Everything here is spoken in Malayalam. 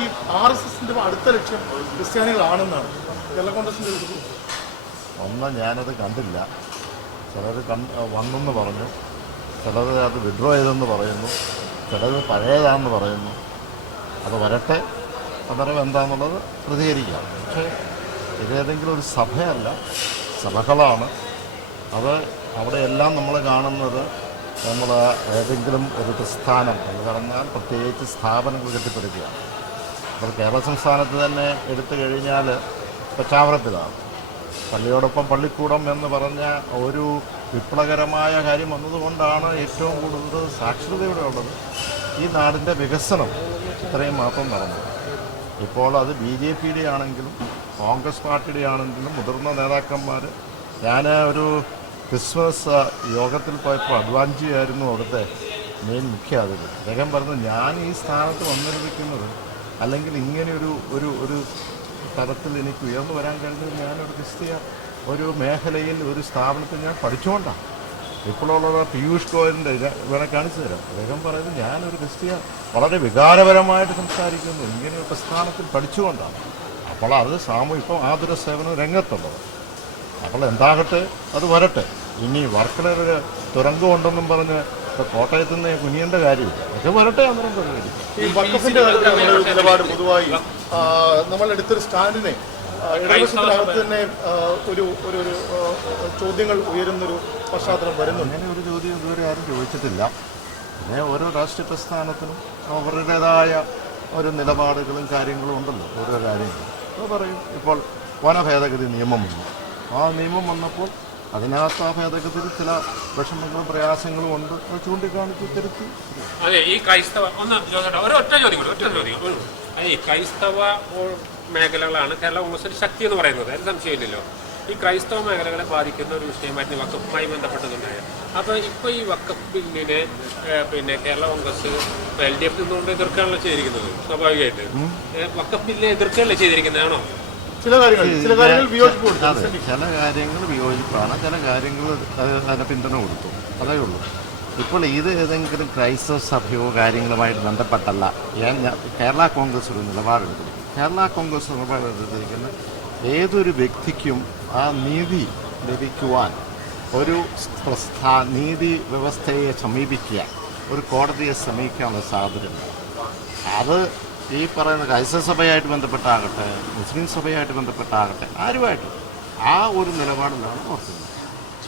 ഈ RSSന്റെ അടുത്ത ലക്ഷ്യം ക്രിസ്ത്യാനികളാണെന്നാണ് കേരള കോൺഗ്രസിന്റെ ഒന്ന് ഞാനത് കണ്ടില്ല. ചിലർ വന്നെന്ന് പറഞ്ഞു, ചിലർ അത് വിഡ്രോ ചെയ്തെന്ന് പറയുന്നു, ചിലർ പഴയതാണെന്ന് പറയുന്നു. അത് വരട്ടെ, അന്നേരം എന്താണെന്നുള്ളത് പ്രതികരിക്കാം. പക്ഷേ ഇതേതെങ്കിലും ഒരു സഭയല്ല, സഭകളാണ്. അത് അവിടെയെല്ലാം നമ്മൾ കാണുന്നത് നമ്മൾ ഏതെങ്കിലും ഒരു പ്രസ്ഥാനം എന്ന് പറഞ്ഞാൽ പ്രത്യേകിച്ച് സ്ഥാപനങ്ങൾ കെട്ടിപ്പടുക്കുകയാണ്. അപ്പോൾ കേരള സംസ്ഥാനത്ത് തന്നെ എടുത്തു കഴിഞ്ഞാൽ പച്ചാവറത്തിലാണ് പള്ളിയോടൊപ്പം പള്ളിക്കൂടം എന്ന് പറഞ്ഞ ഒരു വിപ്ലവകരമായ കാര്യം വന്നതുകൊണ്ടാണ് ഏറ്റവും കൂടുതൽ സാക്ഷരതയുടെ ഉള്ളത്. ഈ നാടിൻ്റെ വികസനം ഇത്രയും മാത്രം നടന്നു. ഇപ്പോൾ അത് BJPയുടെ ആണെങ്കിലും കോൺഗ്രസ് പാർട്ടിയുടെ ആണെങ്കിലും മുതിർന്ന നേതാക്കന്മാർ, ഞാൻ ഒരു ക്രിസ്മസ് യോഗത്തിൽ പോയപ്പോൾ അഡ്വാൻജി ആയിരുന്നു അവിടുത്തെ മെയിൻ മുഖ്യ അതിഥി. അദ്ദേഹം പറഞ്ഞു, ഞാൻ ഈ സ്ഥാനത്ത് വന്നിരിക്കുന്നത് അല്ലെങ്കിൽ ഇങ്ങനെ ഒരു തലത്തിൽ എനിക്ക് ഉയർന്നു വരാൻ കഴിഞ്ഞത് ഞാനൊരു ക്രിസ്തീയ ഒരു മേഖലയിൽ ഒരു സ്ഥാപനത്തിൽ ഞാൻ പഠിച്ചുകൊണ്ടാണ്. ഇപ്പോഴുള്ള പീയൂഷ് ഗോയലിൻ്റെ വേണേൽ കാണിച്ചു തരാം. അദ്ദേഹം പറയുന്നത് ഞാനൊരു ക്രിസ്തീയ വളരെ വികാരപരമായിട്ട് സംസാരിക്കുന്നു ഇങ്ങനെ ഒരു പ്രസ്ഥാനത്തിൽ പഠിച്ചുകൊണ്ടാണ്. അപ്പോൾ അത് ഇപ്പം ആതുര സേവന രംഗത്തുള്ളത്. അപ്പോൾ എന്താകട്ടെ, അത് വരട്ടെ. ഇനി വർക്കലൊരു തുരങ്കമുണ്ടെന്നും പറഞ്ഞ് കോട്ടയത്ത് നിന്ന് കുനിയേണ്ട കാര്യമില്ല. അത് വരട്ടെ, അന്നേരം പരിഗണിക്കും. ഈ വഖഫിന്റെ നിലപാട് പൊതുവായി നമ്മൾ എടുത്തൊരു സ്റ്റാൻഡിനെ ഇടതുപക്ഷത്തിനകത്ത് തന്നെ ഒരു ചോദ്യങ്ങൾ ഉയരുന്നൊരു പശ്ചാത്തലം വരുന്നുണ്ട്. അങ്ങനെ ഒരു ചോദ്യം ഇതുവരെ ആരും ചോദിച്ചിട്ടില്ല. പിന്നെ ഓരോ രാഷ്ട്രീയ പ്രസ്ഥാനത്തിനും അവരുടേതായ ഒരു നിലപാടുകളും കാര്യങ്ങളും ഉണ്ടല്ലോ, ഓരോ കാര്യങ്ങളും. അത് പറയും. ഇപ്പോൾ വനഭേദഗതി നിയമം വന്നു. ആ നിയമം വന്നപ്പോൾ അതിനകത്ത് ആ ഭേദഗതിയിൽ ചില വിഷമങ്ങളും പ്രയാസങ്ങളും ഉണ്ട്. അത് ചൂണ്ടിക്കാണിച്ച് തിരുത്തി. അതെ, ഈ ക്രൈസ്തവ ഒറ്റ ചോദ്യം ഈ ക്രൈസ്തവ മേഖലകളാണ് കേരള കോൺഗ്രസിന്റെ ശക്തി എന്ന് പറയുന്നത്, അതിന് സംശയമില്ലല്ലോ. ഈ ക്രൈസ്തവ മേഖലകളെ ബാധിക്കുന്ന ഒരു വിഷയമായിട്ട് വഖഫുമായി ബന്ധപ്പെട്ടതുണ്ടായ. അപ്പോൾ ഇപ്പോൾ ഈ വഖഫ് ബില്ലിനെ കേരള കോൺഗ്രസ് LDF നിന്നുകൊണ്ട് എതിർക്കാണല്ലോ ചെയ്തിരിക്കുന്നത്. സ്വാഭാവികമായിട്ട് വഖഫ് ബില്ലിനെ എതിർക്കുകയല്ലേ ചെയ്തിരിക്കുന്നതാണോ? ചില കാര്യങ്ങൾ വിയോജിപ്പാണ്, ചില കാര്യങ്ങൾ അതിനെ പിന്തുണ കൊടുത്തു, അതേ ഉള്ളൂ. ഇപ്പോൾ ഇത് ഏതെങ്കിലും ക്രൈസ്തവ സഭയോ കാര്യങ്ങളുമായിട്ട് ബന്ധപ്പെട്ടല്ല കേരള കോൺഗ്രസ് ഒരു നിലപാടെടുക്കുന്നത്. കേരള കോൺഗ്രസ് നിലപാടെടുത്തിരിക്കുന്ന ഏതൊരു വ്യക്തിക്കും ആ നീതി ലഭിക്കുവാൻ ഒരു നീതി വ്യവസ്ഥയെ സമീപിക്കുക, ഒരു കോടതിയെ സമീപിക്കാനുള്ള സാധ്യതയുണ്ട്. അത് ഈ പറയുന്ന ക്രൈസ്തവ സഭയായിട്ട് ബന്ധപ്പെട്ടാകട്ടെ, മുസ്ലിം സഭയായിട്ട് ബന്ധപ്പെട്ടാകട്ടെ, ആരുമായിട്ടും ആ ഒരു നിലപാടിലാണ് ഓർക്കുന്നത്.